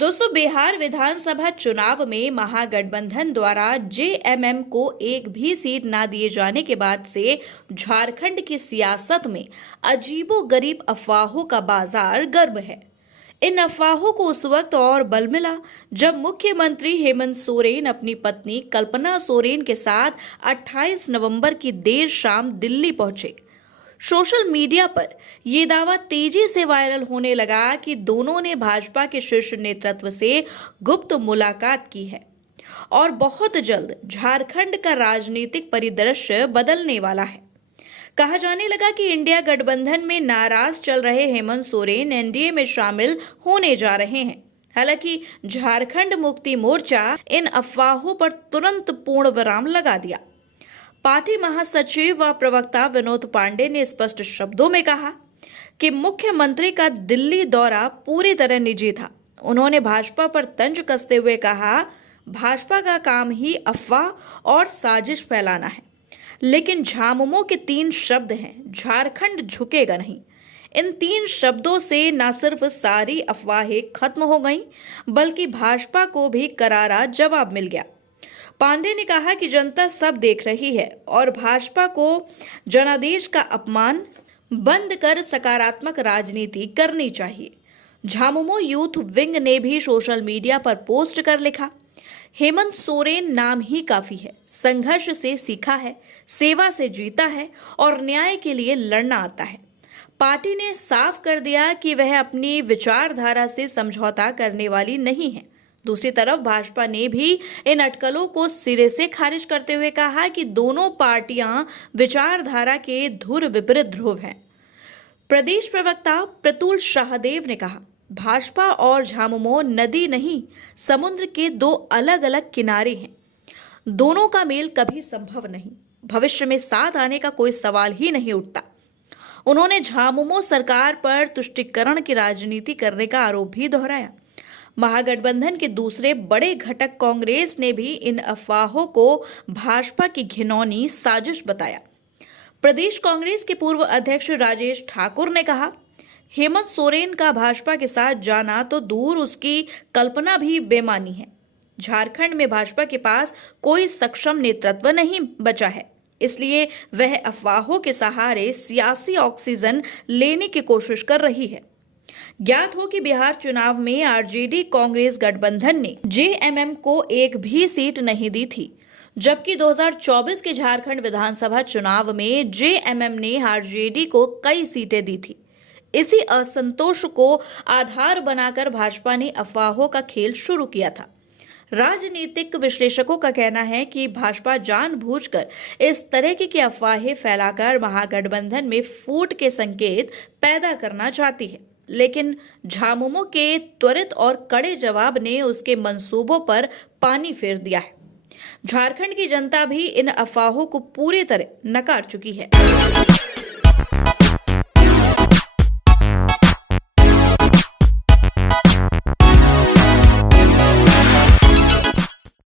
दोस्तों, बिहार विधानसभा चुनाव में महागठबंधन द्वारा जेएमएम को एक भी सीट ना दिए जाने के बाद से झारखंड की सियासत में अजीबोगरीब अफवाहों का बाजार गर्म है। इन अफवाहों को उस वक्त और बल मिला जब मुख्यमंत्री हेमंत सोरेन अपनी पत्नी कल्पना सोरेन के साथ 28 नवंबर की देर शाम दिल्ली पहुंचे। सोशल मीडिया पर यह दावा तेजी से वायरल होने लगा कि दोनों ने भाजपा के शीर्ष नेतृत्व से गुप्त मुलाकात की है और बहुत जल्द झारखंड का राजनीतिक परिदृश्य बदलने वाला है। कहा जाने लगा कि इंडिया गठबंधन में नाराज चल रहे हेमंत सोरेन एनडीए में शामिल होने जा रहे हैं। हालांकि झारखंड मुक्ति मोर्चा इन अफवाहों पर तुरंत पूर्ण विराम लगा दिया। पार्टी महासचिव व प्रवक्ता विनोद पांडे ने स्पष्ट शब्दों में कहा कि मुख्यमंत्री का दिल्ली दौरा पूरी तरह निजी था। उन्होंने भाजपा पर तंज कसते हुए कहा, भाजपा का काम ही अफवाह और साजिश फैलाना है, लेकिन झामुमो के 3 शब्द हैं, झारखंड झुकेगा नहीं। इन 3 शब्दों से न सिर्फ सारी अफवाहें खत्म हो गईं, बल्कि भाजपा को भी करारा जवाब मिल गया। पांडे ने कहा कि जनता सब देख रही है और भाजपा को जनादेश का अपमान बंद कर सकारात्मक राजनीति करनी चाहिए। झामुमो यूथ विंग ने भी सोशल मीडिया पर पोस्ट कर लिखा, हेमंत सोरेन नाम ही काफी है, संघर्ष से सीखा है, सेवा से जीता है और न्याय के लिए लड़ना आता है। पार्टी ने साफ कर दिया कि वह अपनी विचारधारा से समझौता करने वाली नहीं है। दूसरी तरफ भाजपा ने भी इन अटकलों को सिरे से खारिज करते हुए कहा कि दोनों पार्टियां विचारधारा के धुर विपरीत ध्रुव हैं। प्रदेश प्रवक्ता प्रतुल शाहदेव ने कहा, भाजपा और झामुमो नदी नहीं, समुद्र के 2 अलग अलग किनारे हैं। दोनों का मेल कभी संभव नहीं, भविष्य में साथ आने का कोई सवाल ही नहीं उठता। उन्होंने झामुमो सरकार पर तुष्टीकरण की राजनीति करने का आरोप भी दोहराया। महागठबंधन के दूसरे बड़े घटक कांग्रेस ने भी इन अफवाहों को भाजपा की घिनौनी साजिश बताया। प्रदेश कांग्रेस के पूर्व अध्यक्ष राजेश ठाकुर ने कहा, हेमंत सोरेन का भाजपा के साथ जाना तो दूर, उसकी कल्पना भी बेमानी है। झारखंड में भाजपा के पास कोई सक्षम नेतृत्व नहीं बचा है, इसलिए वह अफवाहों के सहारे सियासी ऑक्सीजन लेने की कोशिश कर रही है। ज्ञात हो कि बिहार चुनाव में आरजेडी कांग्रेस गठबंधन ने जेएमएम को एक भी सीट नहीं दी थी, जबकि 2024 के झारखंड विधानसभा चुनाव में जेएमएम ने आरजेडी को कई सीटें दी थी। इसी असंतोष को आधार बनाकर भाजपा ने अफवाहों का खेल शुरू किया था। राजनीतिक विश्लेषकों का कहना है कि भाजपा जानबूझकर इस तरह की अफवाहें फैलाकर महागठबंधन में फूट के संकेत पैदा करना चाहती है, लेकिन झामुमो के त्वरित और कड़े जवाब ने उसके मंसूबों पर पानी फेर दिया है। झारखंड की जनता भी इन अफवाहों को पूरी तरह नकार चुकी है।